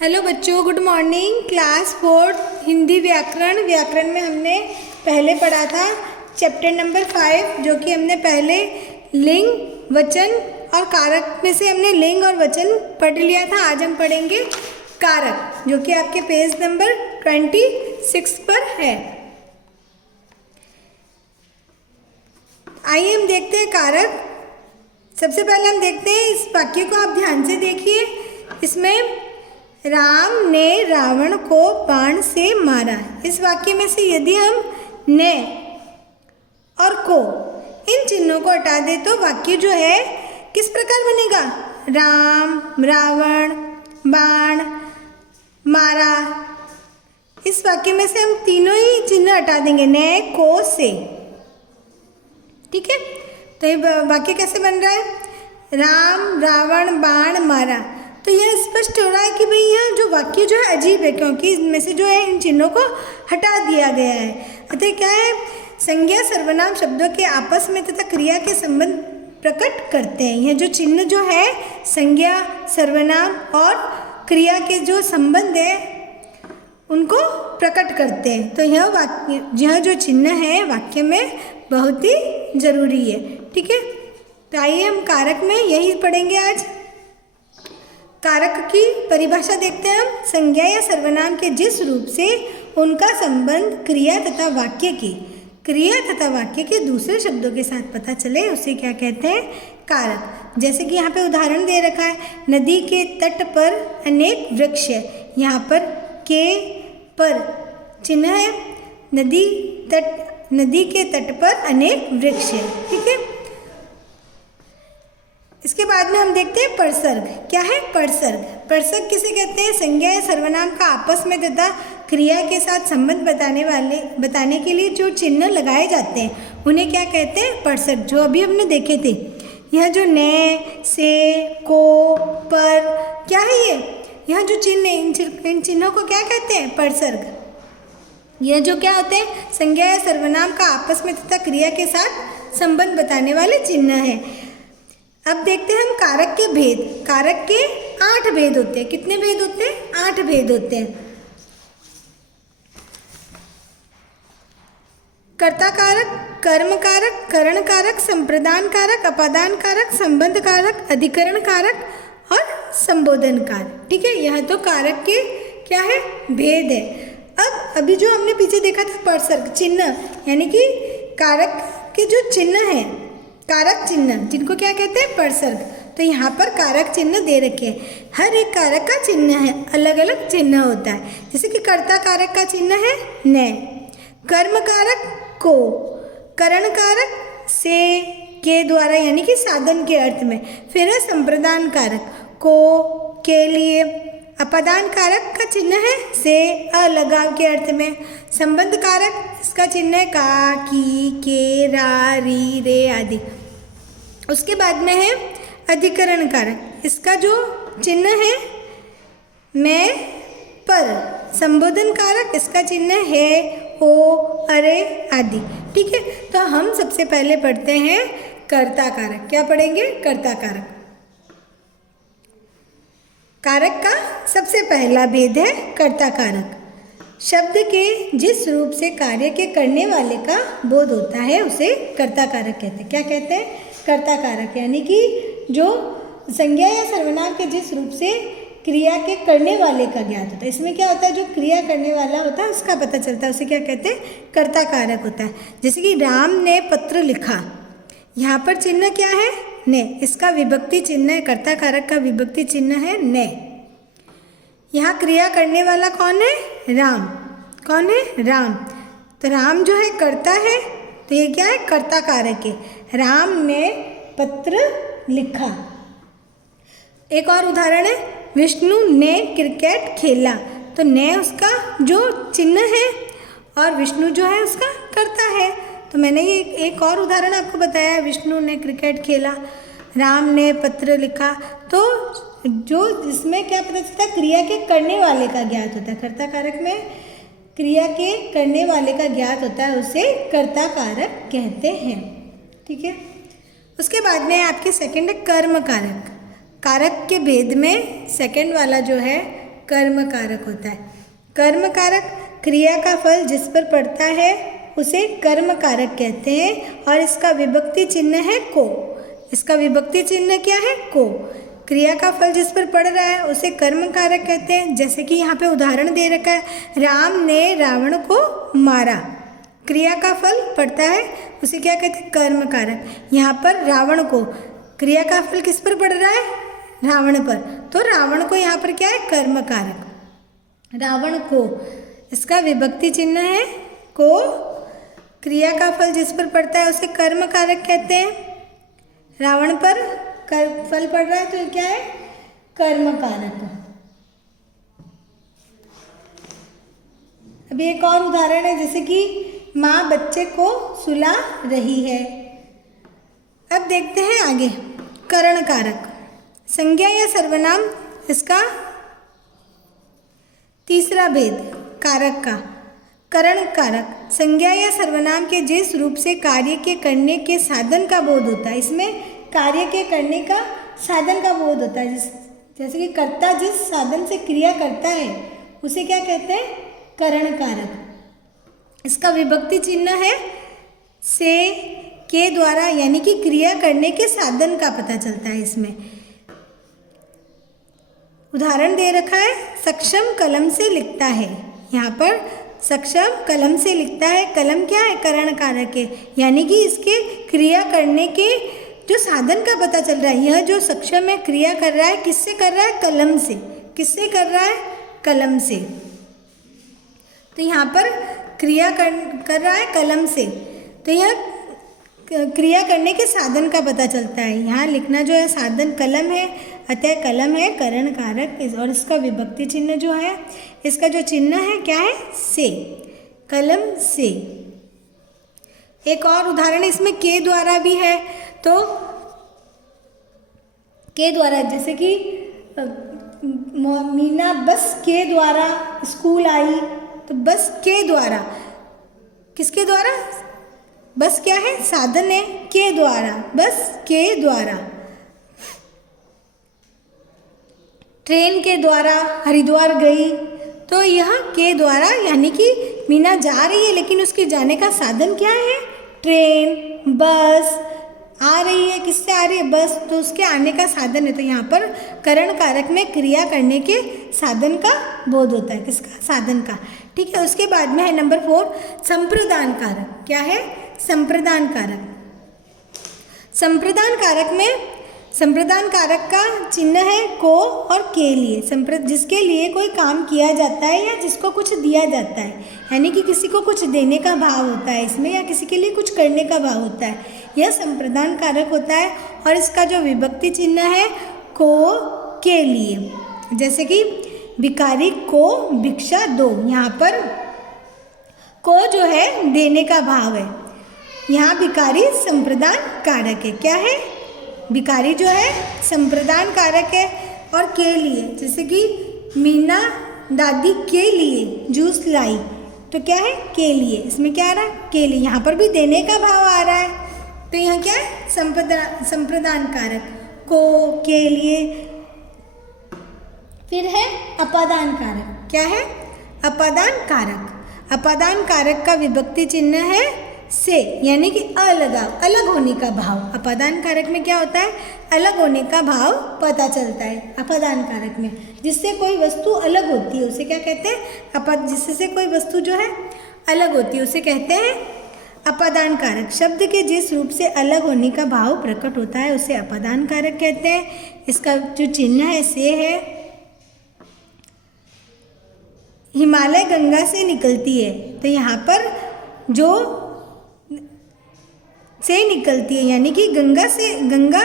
Hello बच्चों, good morning. Class 4 Hindi व्याकरण में हमने पहले पढ़ा था चैप्टर नंबर 5, जो कि हमने पहले लिंग, वचन और कारक में से हमने लिंग और वचन पढ़ लिया था। आज हम पढ़ेंगे कारक, जो कि आपके पेज नंबर 26 पर है। आइए हम देखते हैं कारक। सबसे पहले हम देखते हैं इस वाक्य को, आप ध्यान से देखिए। इसमें राम ने रावण को बाण से मारा। इस वाक्य में से यदि हम ने और को, इन चिन्हों को हटा दे तो वाक्य जो है किस प्रकार बनेगा? राम, रावण, बाण, मारा। इस वाक्य में से हम तीनों ही चिन्ह हटा देंगे, ने, को, से। ठीक है, तो ये वाक्य कैसे बन रहा है? राम, रावण, बाण, मारा। तो यह स्पष्ट हो रहा है कि भाई यह जो वाक्य जो है अजीब है, क्योंकि इनमें से जो है इन चिन्हों को हटा दिया गया है। अतः क्या है? संज्ञा सर्वनाम शब्दों के आपस में तथा क्रिया के संबंध प्रकट करते हैं। यह जो चिन्ह जो है संज्ञा, सर्वनाम और क्रिया के जो संबंध है उनको प्रकट करते हैं। तो यह जो चिन्ह है वाक्य में बहुत ही जरूरी है। ठीक है, तो आइए हम कारक में यही पढ़ेंगे आज। कारक की परिभाषा देखते हैं हम। संज्ञा या सर्वनाम के जिस रूप से उनका संबंध क्रिया तथा वाक्य के दूसरे शब्दों के साथ पता चले, उसे क्या कहते हैं? कारक। जैसे कि यहाँ पे उदाहरण दे रखा है, नदी के तट पर अनेक वृक्ष है। यहाँ पर के पर चिन्ह है, नदी के तट पर अनेक वृक्ष है। ठीक है, इसके बाद में हम देखते हैं परसर्ग। क्या है परसर्ग? परसर्ग किसे कहते हैं? संज्ञा या सर्वनाम का आपस में तथा क्रिया के साथ संबंध बताने के लिए जो चिन्ह लगाए जाते हैं उन्हें क्या कहते हैं? परसर्ग। जो अभी हमने देखे थे, यह जो ने, से, को, पर, क्या है ये? यह जो चिन्ह, इन चिन्हों को क्या कहते हैं? परसर्ग। यह जो क्या होते हैं? संज्ञा या सर्वनाम का आपस में तथा क्रिया के साथ संबंध बताने वाले चिन्ह है। अब देखते हैं हम कारक के भेद। कारक के 8 भेद होते हैं। कितने भेद होते हैं? 8 भेद होते हैं। कर्ता कारक, कर्म कारक, करण कारक, संप्रदान कारक, अपादान कारक, संबंध कारक, अधिकरण कारक और संबोधन कारक। ठीक है, यह तो कारक के क्या है? भेद है। अब अभी जो हमने पीछे देखा था परसर्ग, चिन्ह, यानी कि कारक के जो चिन्ह है, कारक चिन्ह, जिनको क्या कहते हैं? परसर्ग। तो यहाँ पर कारक चिन्ह दे रखे हैं। हर एक कारक का चिन्ह है, अलग अलग चिन्ह होता है। जैसे कि कर्ता कारक का चिन्ह है ने, कर्म कारक को, करण कारक से, के द्वारा यानी कि साधन के अर्थ में। फिर है संप्रदान कारक को, के लिए। अपादान कारक का चिन्ह है से, अलगाव के अर्थ में। संबंध कारक, इसका चिन्ह है का, की, के, रा, री, रे आदि। उसके बाद में है अधिकरण कारक, इसका जो चिन्ह है मैं, पर। संबोधन कारक, इसका चिन्ह है ओ, अरे आदि। ठीक है, तो हम सबसे पहले पढ़ते हैं कर्ता कारक। क्या पढ़ेंगे? कर्ता कारक। कारक का सबसे पहला भेद है कर्ता कारक। शब्द के जिस रूप से कार्य के करने वाले का बोध होता है उसे कर्ता कारक कहते हैं। क्या कहते हैं? कर्ता कारक। यानी कि जो संज्ञा या सर्वनाम के जिस रूप से क्रिया के करने वाले का ज्ञात होता है। इसमें क्या होता है? जो क्रिया करने वाला होता है उसका पता चलता है, उसे क्या कहते हैं? कर्ता कारक होता है। जैसे कि राम ने पत्र लिखा, यहाँ पर चिन्ह क्या है? ने। इसका विभक्ति चिन्ह है, कर्ता कारक का विभक्ति चिन्ह है ने। यहाँ क्रिया करने वाला कौन है? राम। कौन है? राम। तो राम जो है कर्ता है, तो ये क्या है? कर्ता कारक है। राम ने पत्र लिखा। एक और उदाहरण है, विष्णु ने क्रिकेट खेला। तो ने उसका जो चिन्ह है और विष्णु जो है उसका कर्ता है। तो मैंने ये एक और उदाहरण आपको बताया है, विष्णु ने क्रिकेट खेला, राम ने पत्र लिखा। तो जो इसमें क्या पता चलता है? क्रिया के करने वाले का ज्ञात होता है। कर्ता कारक में क्रिया के करने वाले का ज्ञात होता है, उसे कर्ता कारक कहते हैं। ठीक है, उसके बाद में आपके सेकंड है कर्म कारक। कारक के भेद में सेकंड वाला जो है कर्म कारक होता है। कर्म कारक क्रिया का फल जिस पर पड़ता है उसे कर्म कारक कहते हैं और इसका विभक्ति चिन्ह है को। इसका विभक्ति चिन्ह क्या है? को। क्रिया का फल जिस पर पड़ रहा है उसे कर्म कारक कहते हैं। जैसे कि यहाँ पे उदाहरण दे रखा है, राम ने रावण को मारा। क्रिया का फल पड़ता है उसे क्या कहते हैं? कर्म कारक। यहाँ पर रावण को, क्रिया का फल किस पर पड़ रहा है? रावण पर, तो रावण को यहाँ पर क्या है? कर्म कारक। रावण को, इसका विभक्ति चिन्ह है को। क्रिया का फल जिस पर पड़ता है उसे कर्म कारक कहते हैं। रावण पर फल पड़ रहा है तो ये क्या है? कर्म कारक। अभी एक और उदाहरण है, जैसे कि माँ बच्चे को सुला रही है। अब देखते हैं आगे, करण कारक। संज्ञा या सर्वनाम, इसका तीसरा भेद कारक का। करण कारक संज्ञा या सर्वनाम के जिस रूप से कार्य के करने के साधन का बोध होता है। इसमें कार्य के करने का साधन का बोध होता है। जैसे कि कर्ता जिस साधन से क्रिया करता है उसे क्या कहते हैं? करण कारक। इसका विभक्ति चिन्ह है से, के द्वारा, यानी कि क्रिया करने के साधन का पता चलता है। इसमें उदाहरण दे रखा है, सक्षम कलम से लिखता है। यहाँ पर सक्षम कलम से लिखता है, कलम क्या है? करण कारक है, यानी कि इसके क्रिया करने के जो साधन का पता चल रहा है। यह जो सक्षम है क्रिया कर रहा है, किससे कर रहा है? कलम से। किससे कर रहा है? कलम से। तो यहाँ पर क्रिया कर रहा है कलम से, तो यह क्रिया करने के साधन का पता चलता है। यहाँ लिखना जो है साधन कलम है, अतः कलम है करण कारक। और इसका विभक्ति चिन्ह जो है, इसका जो चिन्ह है क्या है? से, कलम से। एक और उदाहरण इसमें के द्वारा भी है, तो के द्वारा, जैसे कि मीना बस के द्वारा स्कूल आई, तो बस के द्वारा, किसके द्वारा? बस क्या है? साधन है, के द्वारा, बस के द्वारा। ट्रेन के द्वारा हरिद्वार गई, तो यह के द्वारा, यानी कि मीना जा रही है लेकिन उसके जाने का साधन क्या है? ट्रेन, बस। आ रही है, किससे आ रही है? बस, तो उसके आने का साधन है। तो यहाँ पर करण कारक में क्रिया करने के साधन का बोध होता है। किसका? साधन का। ठीक है। उसके बाद में है नंबर 4, संप्रदान कारक। क्या है? संप्रदान कारक। संप्रदान कारक में संप्रदान कारक का चिन्ह है को और के लिए। जिसके लिए कोई काम किया जाता है या जिसको कुछ दिया जाता है, यानी कि किसी को कुछ देने का भाव होता है इसमें, या किसी के लिए कुछ करने का भाव होता है, यह संप्रदान कारक होता है। और इसका जो विभक्ति चिन्ह है को के लिए। जैसे कि भिखारी को भिक्षा दो, यहाँ पर को जो है देने का भाव है। यहाँ भिखारी संप्रदान कारक है। क्या है? भिखारी जो है संप्रदान कारक है। और के लिए, जैसे कि मीना दादी के लिए जूस लाई, तो क्या है? के लिए। इसमें क्या आ रहा है? के लिए। यहाँ पर भी देने का भाव आ रहा है, तो यहाँ क्या है? संप्रदान कारक को, के लिए। फिर है अपादान कारक। क्या है? अपादान कारक। अपादान कारक का विभक्ति चिन्ह है से, यानी कि अलगाव, अलग होने का भाव। अपादान कारक में क्या होता है? अलग होने का भाव पता चलता है अपादान कारक में। जिससे कोई वस्तु अलग होती है उसे क्या कहते हैं? जिससे कोई वस्तु जो है अलग होती है उसे कहते हैं अपादान कारक। शब्द के जिस रूप से अलग होने का भाव प्रकट होता है उसे अपादान कारक कहते हैं। इसका जो चिन्ह है से है। हिमालय गंगा से निकलती है, तो यहाँ पर जो से निकलती है, यानी कि गंगा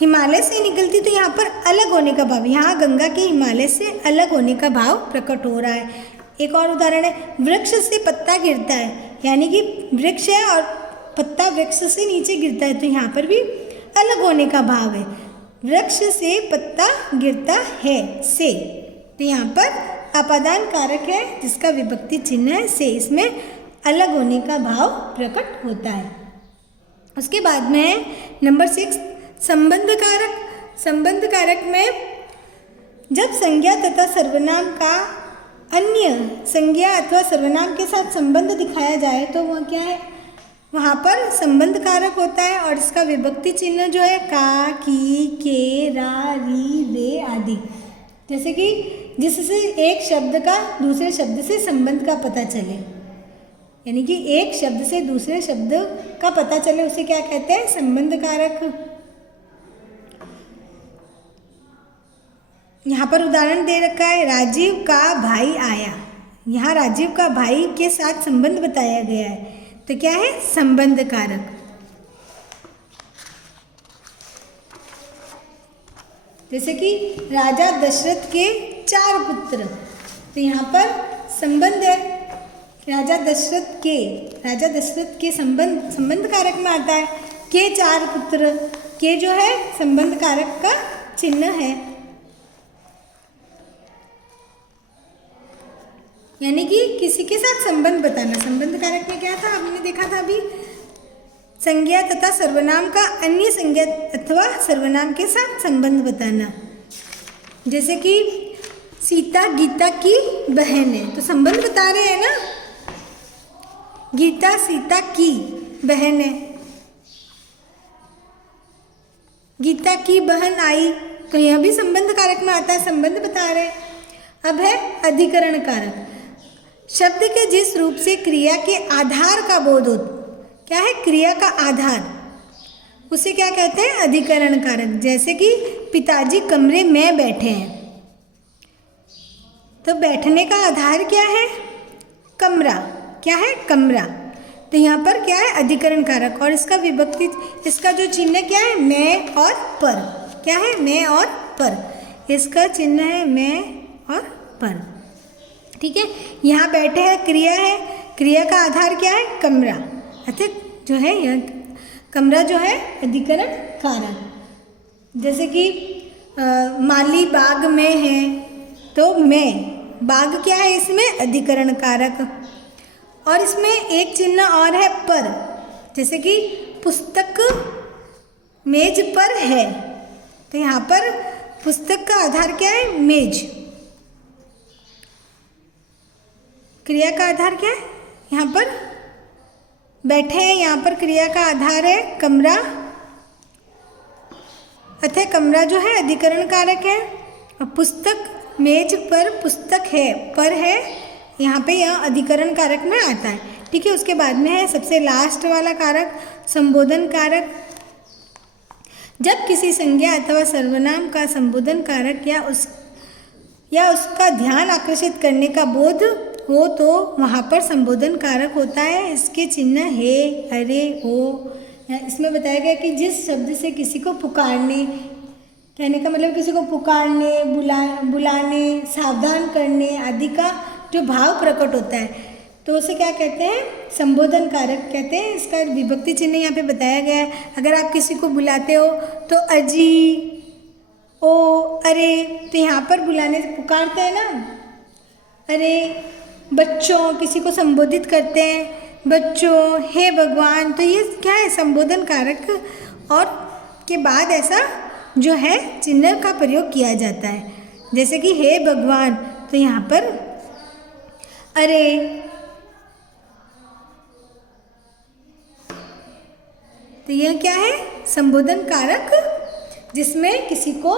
हिमालय से निकलती, तो यहाँ पर अलग होने का भाव, यहाँ गंगा के हिमालय से अलग होने का भाव प्रकट हो रहा है। एक और उदाहरण है, वृक्ष से पत्ता गिरता है, यानी कि वृक्ष है और पत्ता वृक्ष से नीचे गिरता है, तो यहाँ पर भी अलग होने का भाव है। वृक्ष से पत्ता गिरता है से, तो यहाँ पर अपादान कारक है जिसका विभक्ति चिन्ह है से। इसमें अलग होने का भाव प्रकट होता है। उसके बाद में है नंबर 6 संबंध कारक। संबंध कारक में जब संज्ञा तथा सर्वनाम का अन्य संज्ञा अथवा सर्वनाम के साथ संबंध दिखाया जाए तो वह क्या है, वहाँ पर संबंध कारक होता है और इसका विभक्ति चिन्ह जो है का, की, के, रा, री, रे आदि। जैसे कि जिससे एक शब्द का दूसरे शब्द से संबंध का पता चले, यानी कि एक शब्द से दूसरे शब्द का पता चले उसे क्या कहते हैं, संबंध कारक। यहाँ पर उदाहरण दे रखा है, राजीव का भाई आया। यहाँ राजीव का भाई के साथ संबंध बताया गया है, तो क्या है, संबंध कारक। जैसे कि राजा दशरथ के 4 पुत्र, तो यहाँ पर संबंध है, राजा दशरथ के संबंध कारक में आता है, के 4 पुत्र, के जो है संबंध कारक का चिन्ह है। यानी कि किसी के साथ संबंध बताना। संबंध कारक में क्या था, हमने देखा था अभी, संज्ञा तथा सर्वनाम का अन्य संज्ञा अथवा सर्वनाम के साथ संबंध बताना। जैसे कि सीता गीता की बहन है, तो संबंध बता रहे हैं ना, गीता सीता की बहन है। गीता की बहन आई, तो यह भी संबंध कारक में आता है, संबंध बता रहे हैं। अब है अधिकरण कारक। शब्द के जिस रूप से क्रिया के आधार का बोध हो, क्या है, क्रिया का आधार, उसे क्या कहते हैं, अधिकरण कारक। जैसे कि पिताजी कमरे में बैठे हैं, तो बैठने का आधार क्या है, कमरा, क्या है, कमरा। तो यहाँ पर क्या है, अधिकरण कारक। और इसका विभक्ति, इसका जो चिन्ह क्या है, मैं और पर, क्या है, मैं और पर, इसका चिन्ह है मैं और पर। ठीक है, यहाँ बैठे हैं क्रिया है, क्रिया का आधार क्या है, कमरा, अर्थात जो है यह कमरा जो है अधिकरण कारक। जैसे कि माली बाग में है, तो मैं, बाग क्या है इसमें, अधिकरण कारक। और इसमें एक चिन्ह और है पर, जैसे कि पुस्तक मेज पर है, तो यहाँ पर पुस्तक का आधार क्या है, मेज। क्रिया का आधार क्या है, यहाँ पर बैठे हैं, यहाँ पर क्रिया का आधार है कमरा, अतः कमरा जो है अधिकरण कारक है। और पुस्तक मेज पर पुस्तक है, पर है, यहाँ पे यह अधिकरण कारक में आता है। ठीक है, उसके बाद में है सबसे लास्ट वाला कारक, संबोधन कारक। जब किसी संज्ञा अथवा सर्वनाम का संबोधन कारक या उसका ध्यान आकर्षित करने का बोध हो, तो वहाँ पर संबोधन कारक होता है। इसके चिन्ह हे, अरे, ओ। इसमें बताया गया कि जिस शब्द से किसी को पुकारने, कहने का मतलब किसी को पुकारने, बुलाने, सावधान करने आदि का जो भाव प्रकट होता है, तो उसे क्या कहते हैं, संबोधन कारक कहते हैं। इसका विभक्ति चिन्ह यहाँ पे बताया गया है। अगर आप किसी को बुलाते हो तो अजी, ओ, अरे, तो यहाँ पर बुलाने से पुकारते हैं ना, अरे। बच्चों, किसी को संबोधित करते हैं, बच्चों, हे भगवान, तो ये क्या है, संबोधन कारक। और के बाद ऐसा जो है चिन्ह का प्रयोग किया जाता है, जैसे कि हे भगवान, तो यहाँ पर अरे, तो यह क्या है, संबोधन कारक, जिसमें किसी को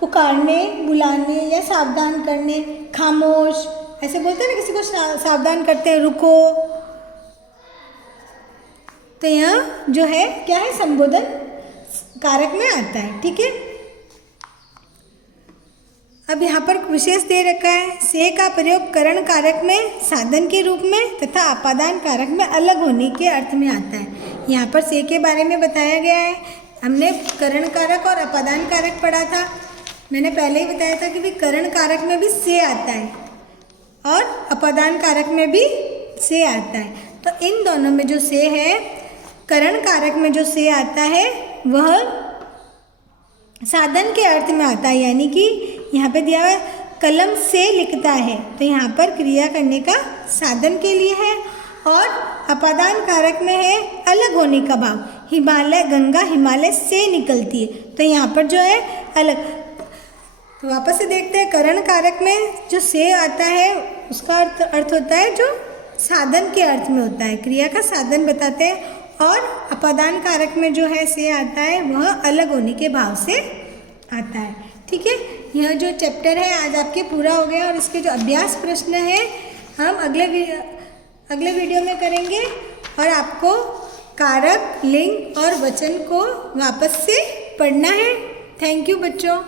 पुकारने, बुलाने या सावधान करने, खामोश, ऐसे बोलते हैं ना, किसी को सावधान करते हैं, रुको, तो यह जो है क्या है, संबोधन कारक में आता है। ठीक है, अब यहाँ पर विशेष दे रखा है, से का प्रयोग करण कारक में साधन के रूप में तथा अपादान कारक में अलग होने के अर्थ में आता है। यहाँ पर से के बारे में बताया गया है। हमने करण कारक और अपादान कारक पढ़ा था। मैंने पहले ही बताया था कि भी करण कारक में भी से आता है और अपादान कारक में भी से आता है। तो इन दोनों में जो से है, करण कारक में जो से आता है वह साधन के अर्थ में आता है, यानी कि यहाँ पे दिया हुआ है कलम से लिखता है, तो यहाँ पर क्रिया करने का साधन के लिए है। और अपादान कारक में है अलग होने का भाव, हिमालय, गंगा हिमालय से निकलती है, तो यहाँ पर जो है अलग, वापस से देखते हैं। करण कारक में जो से आता है उसका अर्थ होता है जो साधन के अर्थ में होता है, क्रिया का साधन बताते हैं। और अपादान कारक में जो है से आता है वह अलग होने के भाव से आता है। ठीक है, यह जो चैप्टर है आज आपके पूरा हो गया और इसके जो अभ्यास प्रश्न है हम अगले वीडियो में करेंगे। और आपको कारक, लिंग और वचन को वापस से पढ़ना है। थैंक यू बच्चों।